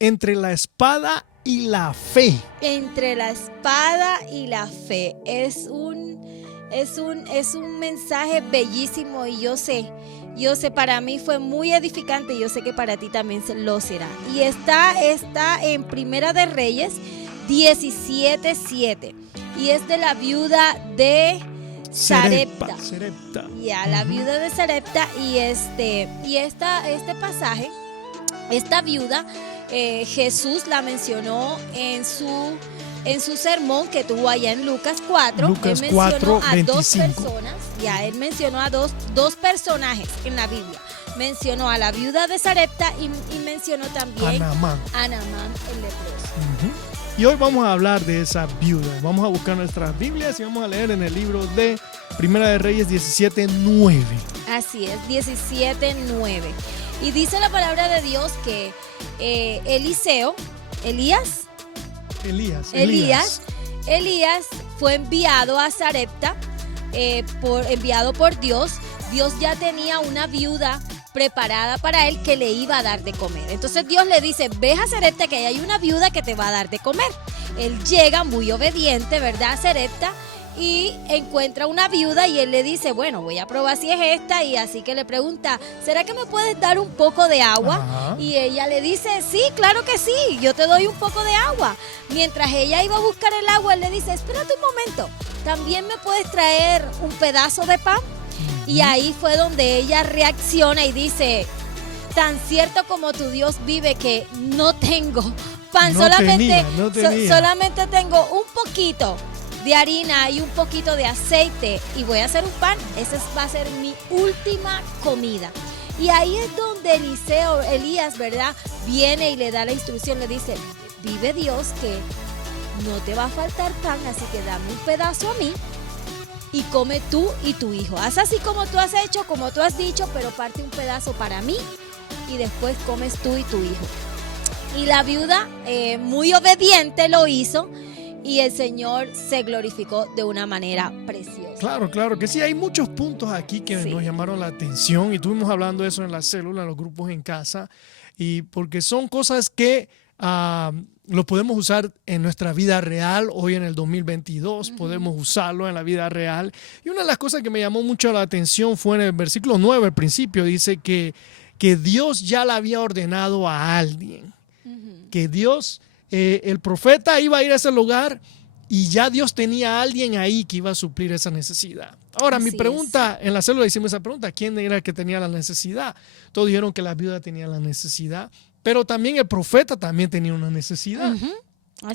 entre la espada y la fe. Entre la espada y la fe. Es un mensaje bellísimo y yo sé, para mí fue muy edificante y yo sé que para ti también lo será. Y está en Primera de Reyes 17:7 y es de la viuda de Sarepta. Ya, la viuda de Sarepta y este pasaje, esta viuda, Jesús la mencionó en su sermón que tuvo allá en Lucas 4. Lucas él 4, mencionó a 25. dos personas. Ya, él mencionó a dos personajes en la Biblia. Mencionó a la viuda de Sarepta y mencionó también a Naamán el leproso. Y hoy vamos a hablar de esa viuda. Vamos a buscar nuestras Biblias y vamos a leer en el libro de Primera de Reyes 17:9. Así es, 17:9. Y dice la palabra de Dios que Elías fue enviado a Sarepta, enviado por Dios. Dios ya tenía una viuda preparada para él que le iba a dar de comer. Entonces Dios le dice, ve a Sarepta que hay una viuda que te va a dar de comer. Él llega muy obediente, ¿verdad? A Sarepta y encuentra una viuda y él le dice, bueno, voy a probar si es esta, y así que le pregunta, ¿será que me puedes dar un poco de agua? Ajá. Y ella le dice, sí, claro que sí, yo te doy un poco de agua. Mientras ella iba a buscar el agua, él le dice, espérate un momento, ¿también me puedes traer un pedazo de pan? Y ahí fue donde ella reacciona y dice, tan cierto como tu Dios vive que no tengo pan, solamente tengo un poquito de harina y un poquito de aceite y voy a hacer un pan. Esa va a ser mi última comida. Y ahí es donde Elías, ¿verdad? Viene y le da la instrucción, le dice, vive Dios que no te va a faltar pan, así que dame un pedazo a mí y come tú y tu hijo. Haz así como tú has hecho, como tú has dicho, pero parte un pedazo para mí y después comes tú y tu hijo. Y la viuda, muy obediente, lo hizo. Y el Señor se glorificó de una manera preciosa. Claro que sí. Hay muchos puntos aquí que nos llamaron la atención y estuvimos hablando de eso en la célula, en los grupos en casa, y porque son cosas que lo podemos usar en nuestra vida real. Hoy en el 2022 podemos usarlo en la vida real. Y una de las cosas que me llamó mucho la atención fue en el versículo 9, al principio, dice que Dios ya la había ordenado a alguien. Que Dios... el profeta iba a ir a ese lugar y ya Dios tenía a alguien ahí que iba a suplir esa necesidad. Ahora, mi pregunta, en la célula hicimos esa pregunta, ¿quién era el que tenía la necesidad? Todos dijeron que la viuda tenía la necesidad, pero también el profeta también tenía una necesidad.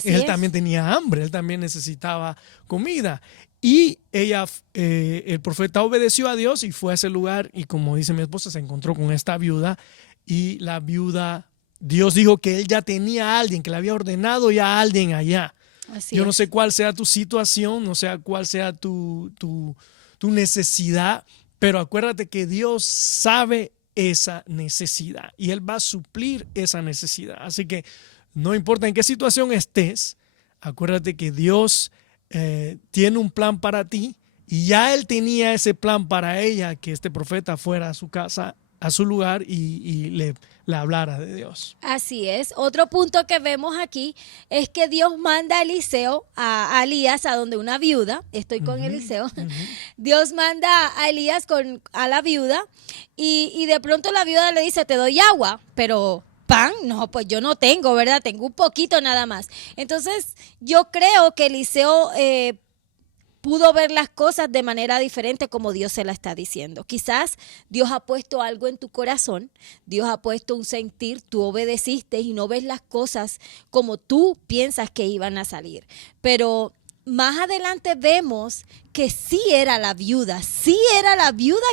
Él también tenía hambre, él también necesitaba comida. Y el profeta obedeció a Dios y fue a ese lugar y, como dice mi esposa, se encontró con esta viuda y la viuda... Dios dijo que él ya tenía a alguien, que le había ordenado ya a alguien allá. Yo no sé cuál sea tu situación, no sé cuál sea tu necesidad, pero acuérdate que Dios sabe esa necesidad y Él va a suplir esa necesidad. Así que no importa en qué situación estés, acuérdate que Dios tiene un plan para ti y ya Él tenía ese plan para ella, que este profeta fuera a su casa, a su lugar y le hablara de Dios. Así es. Otro punto que vemos aquí es que Dios manda a Elías a donde una viuda. Estoy con Eliseo. Dios manda a Elías a la viuda y de pronto la viuda le dice, te doy agua, pero pan, no, pues yo no tengo, ¿verdad? Tengo un poquito nada más. Entonces yo creo que Eliseo pudo ver las cosas de manera diferente como Dios se la está diciendo. Quizás Dios ha puesto algo en tu corazón, Dios ha puesto un sentir, tú obedeciste y no ves las cosas como tú piensas que iban a salir. Pero más adelante vemos que sí era la viuda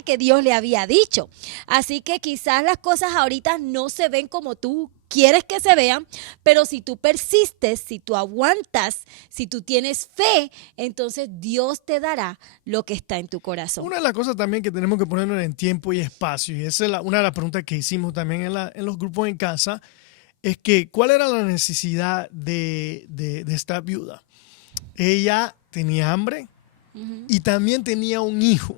que Dios le había dicho. Así que quizás las cosas ahorita no se ven como tú quieres que se vean, pero si tú persistes, si tú aguantas, si tú tienes fe, entonces Dios te dará lo que está en tu corazón. Una de las cosas también que tenemos que ponernos en tiempo y espacio, y esa es una de las preguntas que hicimos también en los grupos en casa, es que ¿cuál era la necesidad de esta viuda? Ella tenía hambre y también tenía un hijo.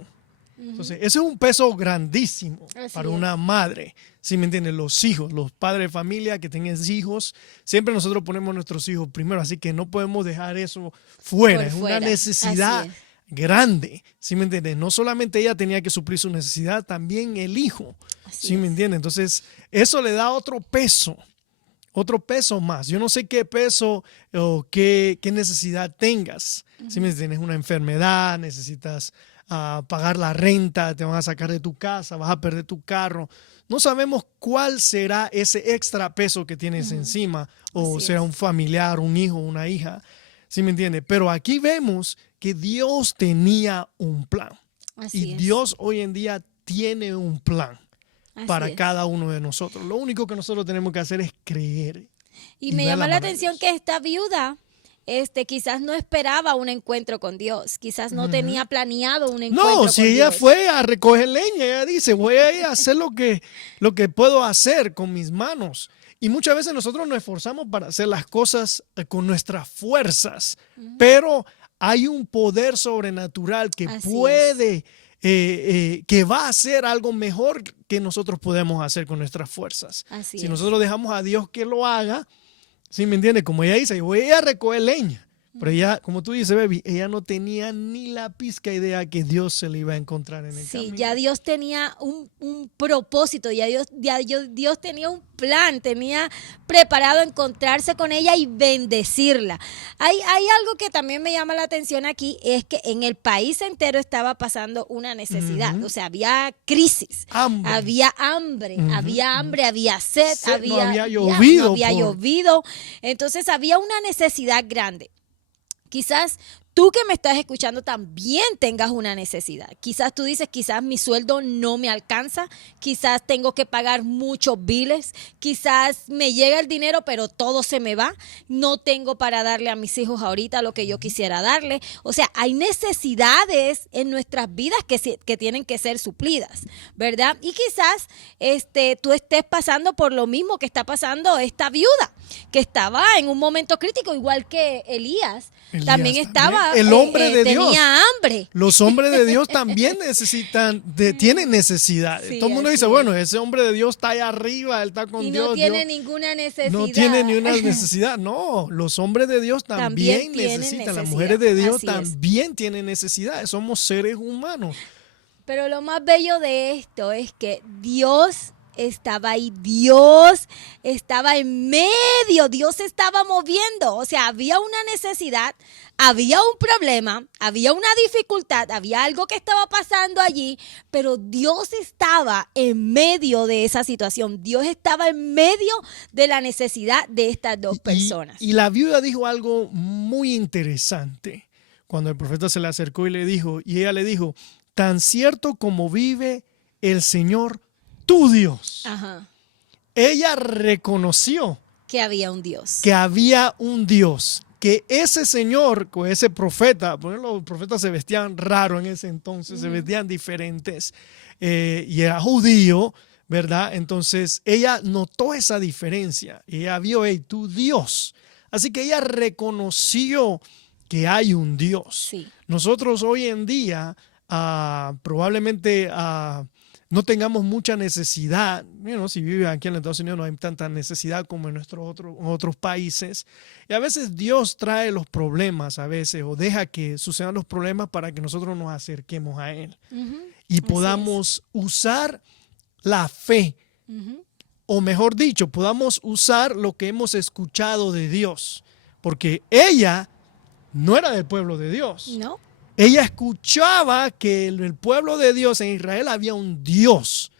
Entonces, ese es un peso grandísimo para una madre. ¿Sí me entiendes? Los hijos, los padres de familia que tengan hijos, siempre nosotros ponemos a nuestros hijos primero, así que no podemos dejar eso fuera. Por Es fuera. una necesidad Así es. grande, ¿sí me entiendes? No solamente ella tenía que suplir su necesidad, también el hijo, Así ¿sí me es. entiendes? Entonces, eso le da otro peso más. Yo no sé qué peso o qué necesidad tengas. Si me tienes una enfermedad, necesitas pagar la renta, te van a sacar de tu casa, vas a perder tu carro. No sabemos cuál será ese extra peso que tienes encima, o Así sea es. un familiar, un hijo, una hija. ¿Sí me entiendes? Pero aquí vemos que Dios tenía un plan. Así Y es. Dios hoy en día tiene un plan Así para es. cada uno de nosotros. Lo único que nosotros tenemos que hacer es creer. Y y me ver llama la la mano de atención Dios. que esta viuda quizás no esperaba un encuentro con Dios, quizás no tenía planeado un encuentro No, si con ella Dios. fue a recoger leña, ella dice, voy a ir a hacer lo que puedo hacer con mis manos. Y muchas veces nosotros nos esforzamos para hacer las cosas con nuestras fuerzas, pero hay un poder sobrenatural que Así puede, que va a hacer algo mejor que nosotros podemos hacer con nuestras fuerzas. Así Si es. nosotros dejamos a Dios que lo haga, ¿sí me entiendes? Como ella dice, voy a ir a recoger leña. Pero ella, como tú dices, baby, ella no tenía ni la pizca idea que Dios se le iba a encontrar en el Sí, camino. ya Dios tenía un propósito, Dios tenía un plan, tenía preparado encontrarse con ella y bendecirla. Hay algo que también me llama la atención aquí, es que en el país entero estaba pasando una necesidad, o sea, había crisis, Hambre. había hambre, había sed, No había no llovido había por- llovido, entonces había una necesidad grande. Quizás tú que me estás escuchando también tengas una necesidad. Quizás tú dices, quizás mi sueldo no me alcanza, quizás tengo que pagar muchos biles, quizás me llega el dinero pero todo se me va, no tengo para darle a mis hijos ahorita lo que yo quisiera darle. O sea, hay necesidades en nuestras vidas que tienen que ser suplidas, ¿verdad? Y quizás tú estés pasando por lo mismo que está pasando esta viuda, que estaba en un momento crítico, igual que Elías también estaba, El hombre de Dios. tenía hambre. Los hombres de Dios también tienen necesidades. Sí, Todo el mundo así dice, es. bueno, ese hombre de Dios está allá arriba, él está con Y Dios. no tiene Dios ninguna necesidad. no tiene ni una necesidad. No, los hombres de Dios también También tienen necesitan. Las necesidad. mujeres de Dios Así es. también tienen necesidades. Somos seres humanos. Pero lo más bello de esto es que Dios estaba ahí, Dios estaba en medio, Dios se estaba moviendo, o sea, había una necesidad, había un problema, había una dificultad, había algo que estaba pasando allí, pero Dios estaba en medio de esa situación, Dios estaba en medio de la necesidad de estas dos personas. Y la viuda dijo algo muy interesante cuando el profeta se le acercó y ella le dijo, tan cierto como vive el Señor tu Dios. Ajá, Ella reconoció que había un Dios. que había un Dios, que ese señor, con ese profeta, bueno, los profetas se vestían raro en ese entonces, se vestían diferentes, y era judío, ¿verdad? Entonces ella notó esa diferencia, ella vio, hey, tu Dios. Así que ella reconoció que hay un Dios. Sí. Nosotros hoy en día probablemente no tengamos mucha necesidad. Si vives aquí en los Estados Unidos no hay tanta necesidad como en otros países. Y a veces Dios trae los problemas a veces o deja que sucedan los problemas para que nosotros nos acerquemos a Él y podamos usar la fe. O mejor dicho, podamos usar lo que hemos escuchado de Dios. Porque ella no era del pueblo de Dios. ¿No? Ella escuchaba que en el pueblo de Dios, en Israel, había un Dios.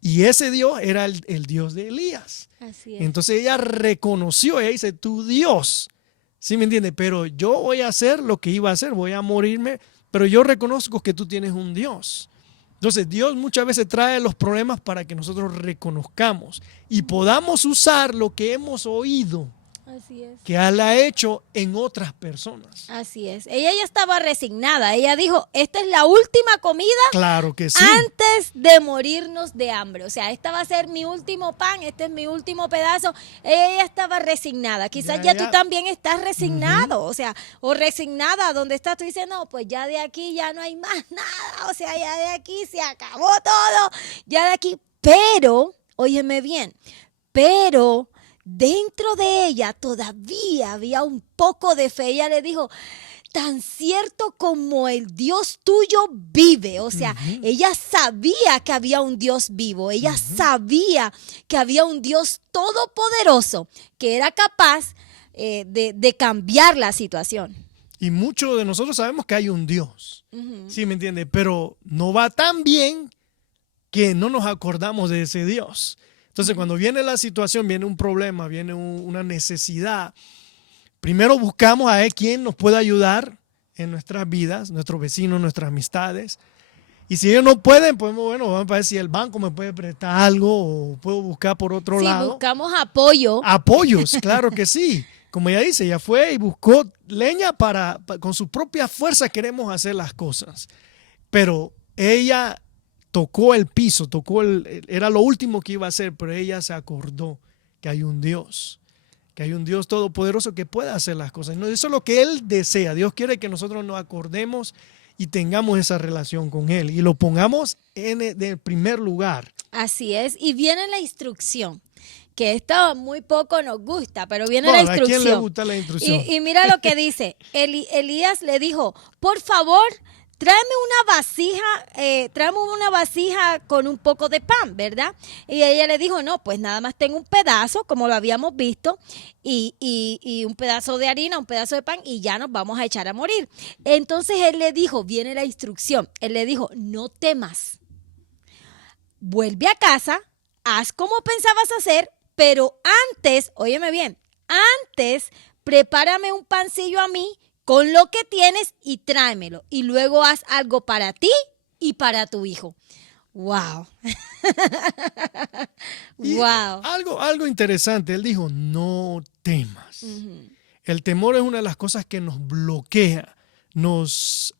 Y ese Dios era el Dios de Elías. Así es. Entonces ella reconoció, ella dice, tu Dios. ¿Sí me entiende? Pero yo voy a hacer lo que iba a hacer, voy a morirme, pero yo reconozco que tú tienes un Dios. Entonces Dios muchas veces trae los problemas para que nosotros reconozcamos y podamos usar lo que hemos oído Así es. que Él ha hecho en otras personas. Así es. Ella ya estaba resignada. Ella dijo, esta es la última comida Claro que sí. antes de morirnos de hambre. O sea, esta va a ser mi último pan, este es mi último pedazo. Ella ya estaba resignada. Quizás ya tú también estás resignado. O sea, o resignada donde estás. Tú dices, no, pues ya de aquí ya no hay más nada. O sea, ya de aquí se acabó todo. Ya de aquí. Pero óyeme bien, pero dentro de ella todavía había un poco de fe. Ella le dijo, tan cierto como el Dios tuyo vive. O sea, ella sabía que había un Dios vivo. Ella sabía que había un Dios todopoderoso que era capaz de cambiar la situación. Y muchos de nosotros sabemos que hay un Dios. ¿Sí me entiende? Pero no va tan bien que no nos acordamos de ese Dios. Entonces, cuando viene la situación, viene un problema, viene una necesidad, primero buscamos a ver quién nos puede ayudar en nuestras vidas, nuestros vecinos, nuestras amistades. Y si ellos no pueden, pues bueno, vamos a ver si el banco me puede prestar algo o puedo buscar por otro lado. Sí, buscamos apoyo. Apoyos, claro que sí. Como ella dice, ella fue y buscó leña con su propia fuerza queremos hacer las cosas. Pero ella tocó el piso, era lo último que iba a hacer, pero ella se acordó que hay un Dios todopoderoso que puede hacer las cosas. No, eso es lo que Él desea. Dios quiere que nosotros nos acordemos y tengamos esa relación con Él y lo pongamos en el primer lugar. Así es, y viene la instrucción, que esto muy poco nos gusta, pero viene la instrucción. ¿A quién le gusta la instrucción? Y mira lo que dice, Elías le dijo, por favor, tráeme una vasija con un poco de pan, ¿verdad? Y ella le dijo, no, pues nada más tengo un pedazo, como lo habíamos visto, y un pedazo de harina, un pedazo de pan, y ya nos vamos a echar a morir. Entonces él le dijo, viene la instrucción, él le dijo, no temas, vuelve a casa, haz como pensabas hacer, pero antes, óyeme bien, antes prepárame un pancillo a mí, con lo que tienes y tráemelo. Y luego haz algo para ti y para tu hijo. ¡Wow! ¡Wow! Algo interesante. Él dijo, no temas. El temor es una de las cosas que nos bloquea, nos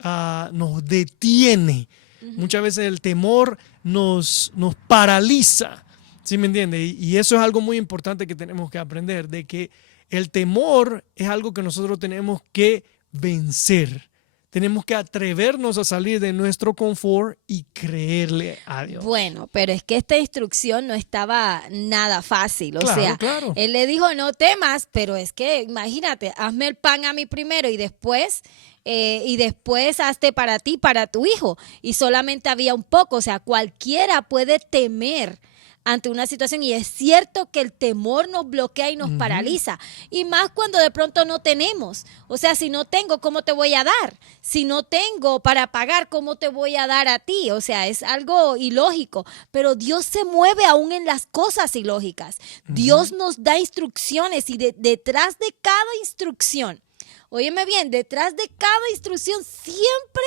detiene. Muchas veces el temor nos paraliza. ¿Sí me entiende? Y eso es algo muy importante que tenemos que aprender, de que el temor es algo que nosotros tenemos que vencer. Tenemos que atrevernos a salir de nuestro confort y creerle a Dios. Bueno, pero es que esta instrucción no estaba nada fácil. O sea, claro. Él le dijo, no temas, pero es que, imagínate, hazme el pan a mí primero y después hazte para ti, para tu hijo. Y solamente había un poco. O sea, cualquiera puede temer ante una situación, y es cierto que el temor nos bloquea y nos paraliza, y más cuando de pronto no tenemos. O sea, si no tengo, ¿cómo te voy a dar? Si no tengo para pagar, ¿cómo te voy a dar a ti? O sea, es algo ilógico, pero Dios se mueve aún en las cosas ilógicas. Dios nos da instrucciones y detrás de cada instrucción, óyeme bien, detrás de cada instrucción siempre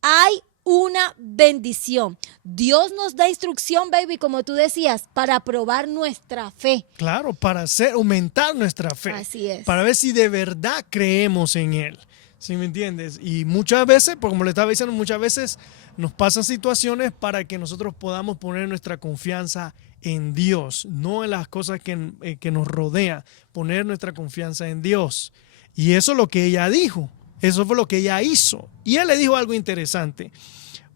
hay una bendición. Dios nos da instrucción, baby, como tú decías, para probar nuestra fe. Claro, para aumentar nuestra fe. Así es. Para ver si de verdad creemos en Él. ¿Sí me entiendes? Y muchas veces, como le estaba diciendo, muchas veces nos pasan situaciones para que nosotros podamos poner nuestra confianza en Dios, no en las cosas que nos rodean, poner nuestra confianza en Dios. Y eso es lo que ella dijo. Eso fue lo que ella hizo. Y él le dijo algo interesante.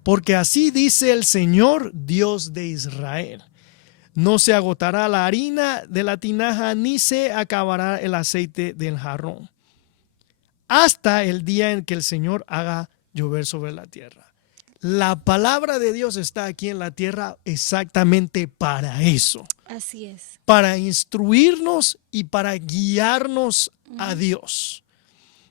Porque así dice el Señor, Dios de Israel. No se agotará la harina de la tinaja, ni se acabará el aceite del jarrón, hasta el día en que el Señor haga llover sobre la tierra. La palabra de Dios está aquí en la tierra exactamente para eso. Así es. Para instruirnos y para guiarnos a Dios.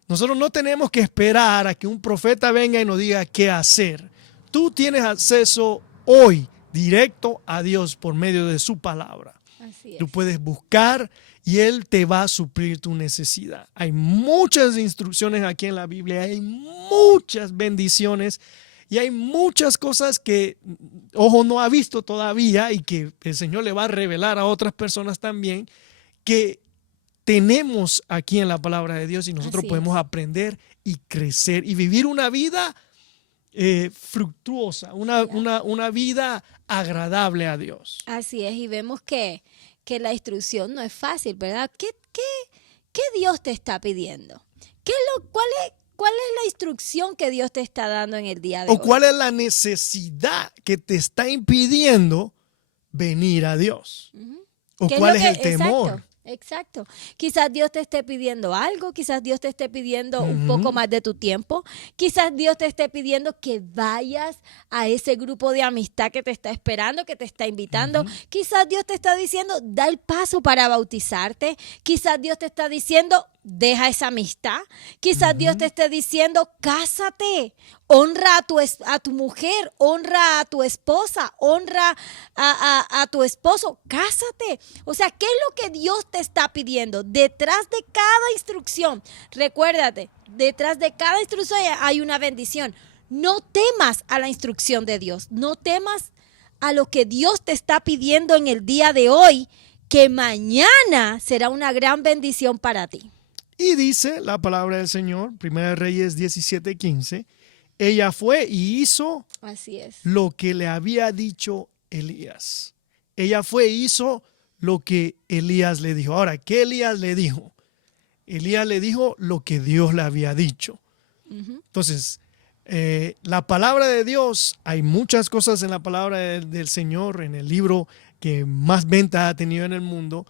Nosotros no tenemos que esperar a que un profeta venga y nos diga qué hacer. Tú tienes acceso hoy directo a Dios por medio de su palabra. Así es. Tú puedes buscar y Él te va a suplir tu necesidad. Hay muchas instrucciones aquí en la Biblia, hay muchas bendiciones y hay muchas cosas que ojo no ha visto todavía y que el Señor le va a revelar a otras personas también, que tenemos aquí en la palabra de Dios y nosotros podemos aprender y crecer y vivir una vida fructuosa, una vida agradable a Dios. Así es, y vemos que la instrucción no es fácil, ¿verdad? ¿Qué Dios te está pidiendo? ¿Cuál es la instrucción que Dios te está dando en el día de hoy? ¿O cuál es la necesidad que te está impidiendo venir a Dios? Ujú. ¿O ¿Qué es cuál lo es que- el temor? Exacto. Quizás Dios te esté pidiendo algo, quizás Dios te esté pidiendo un poco Ujú. más de tu tiempo, quizás Dios te esté pidiendo que vayas a ese grupo de amistad que te está esperando, que te está invitando. Quizás Dios te está diciendo, da el paso para bautizarte. Quizás Dios te está diciendo, deja esa amistad. Quizás Dios te esté diciendo, cásate. Honra a tu mujer, honra a tu esposa, honra a tu esposo, cásate. O sea, ¿qué es lo que Dios te está pidiendo? Detrás de cada instrucción, recuérdate, detrás de cada instrucción hay una bendición. No temas a la instrucción de Dios, no temas a lo que Dios te está pidiendo en el día de hoy, que mañana será una gran bendición para ti. Y dice la palabra del Señor, 1 Reyes 17:15, ella fue y hizo Así es. lo que le había dicho Elías. Ella fue e hizo lo que Elías le dijo. Ahora, ¿qué Elías le dijo? Elías le dijo lo que Dios le había dicho. Entonces, la palabra de Dios, hay muchas cosas en la palabra del Señor, en el libro que más venta ha tenido en el mundo,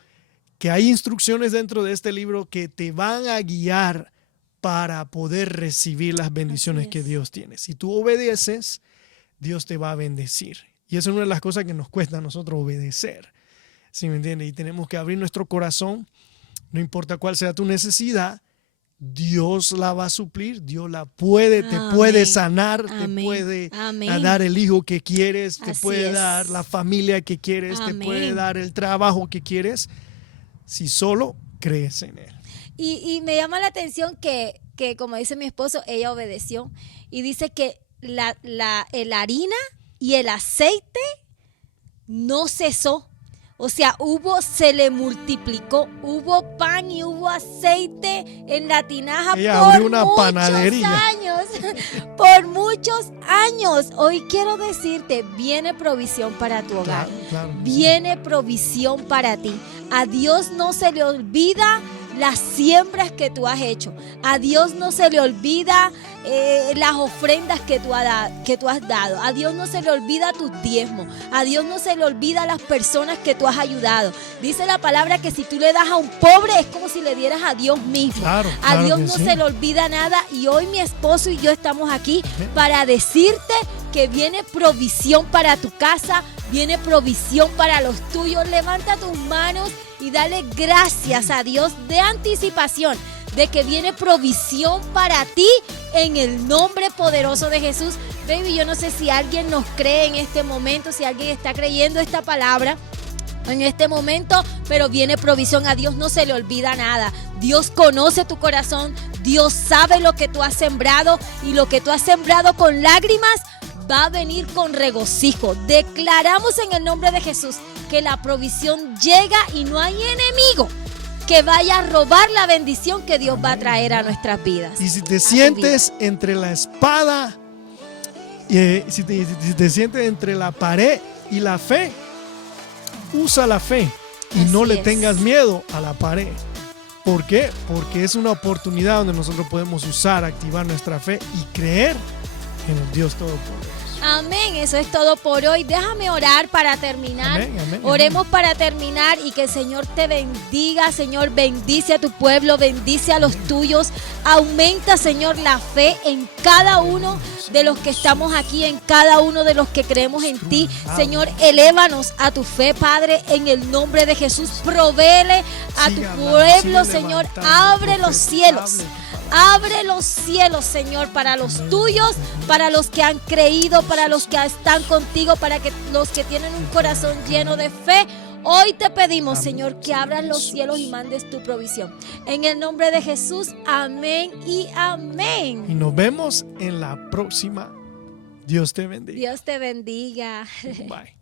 que hay instrucciones dentro de este libro que te van a guiar para poder recibir las bendiciones que Dios tiene. Si tú obedeces, Dios te va a bendecir. Y eso es una de las cosas que nos cuesta a nosotros obedecer. ¿Sí me entiendes? Y tenemos que abrir nuestro corazón, no importa cuál sea tu necesidad, Dios la va a suplir, Dios la puede, te puede sanar, te puede dar el hijo que quieres, te puede dar la familia que quieres, te puede dar el trabajo que quieres, si solo crees en Él. Y me llama la atención que como dice mi esposo, ella obedeció y dice que la harina y el aceite no cesó. O sea, se le multiplicó, hubo pan y hubo aceite en la tinaja ella por abrió una muchos panadería. años, por muchos años. Hoy quiero decirte, viene provisión para tu hogar, Claro, viene provisión para ti. A Dios no se le olvida las siembras que tú has hecho. A Dios no se le olvida las ofrendas que tú has dado. A Dios no se le olvida tus diezmos. A Dios no se le olvida las personas que tú has ayudado. Dice la palabra que si tú le das a un pobre es como si le dieras a Dios mismo. A Dios no se le olvida nada. Y hoy mi esposo y yo estamos aquí para decirte que viene provisión para tu casa, viene provisión para los tuyos. Levanta tus manos y dale gracias a Dios de anticipación de que viene provisión para ti en el nombre poderoso de Jesús. Baby, yo no sé si alguien nos cree en este momento, si alguien está creyendo esta palabra en este momento, pero viene provisión. A Dios no se le olvida nada. Dios conoce tu corazón, Dios sabe lo que tú has sembrado, y lo que tú has sembrado con lágrimas va a venir con regocijo. Declaramos en el nombre de Jesús que la provisión llega y no hay enemigo que vaya a robar la bendición que Dios va a traer a nuestras vidas. Y si te sientes entre la espada, si te sientes entre la pared y la fe, usa la fe y no le tengas miedo a la pared. ¿Por qué? Porque es una oportunidad donde nosotros podemos activar nuestra fe y creer en el Dios Todopoderoso. Amén, eso es todo por hoy. Déjame orar para terminar. Amén. Oremos para terminar y que el Señor te bendiga. Señor, bendice a tu pueblo, bendice a los tuyos. Aumenta, Señor, la fe en cada uno de los que estamos aquí, en cada uno de los que creemos en ti. Señor, elévanos a tu fe, Padre, en el nombre de Jesús. Provéele a tu pueblo, Señor. Abre los cielos. Abre los cielos, Señor, para los tuyos, para los que han creído, para los que están contigo, para que los que tienen un corazón lleno de fe. Hoy te pedimos, Señor, que abras los cielos y mandes tu provisión. En el nombre de Jesús, amén y amén. Y nos vemos en la próxima. Dios te bendiga. Dios te bendiga. Bye.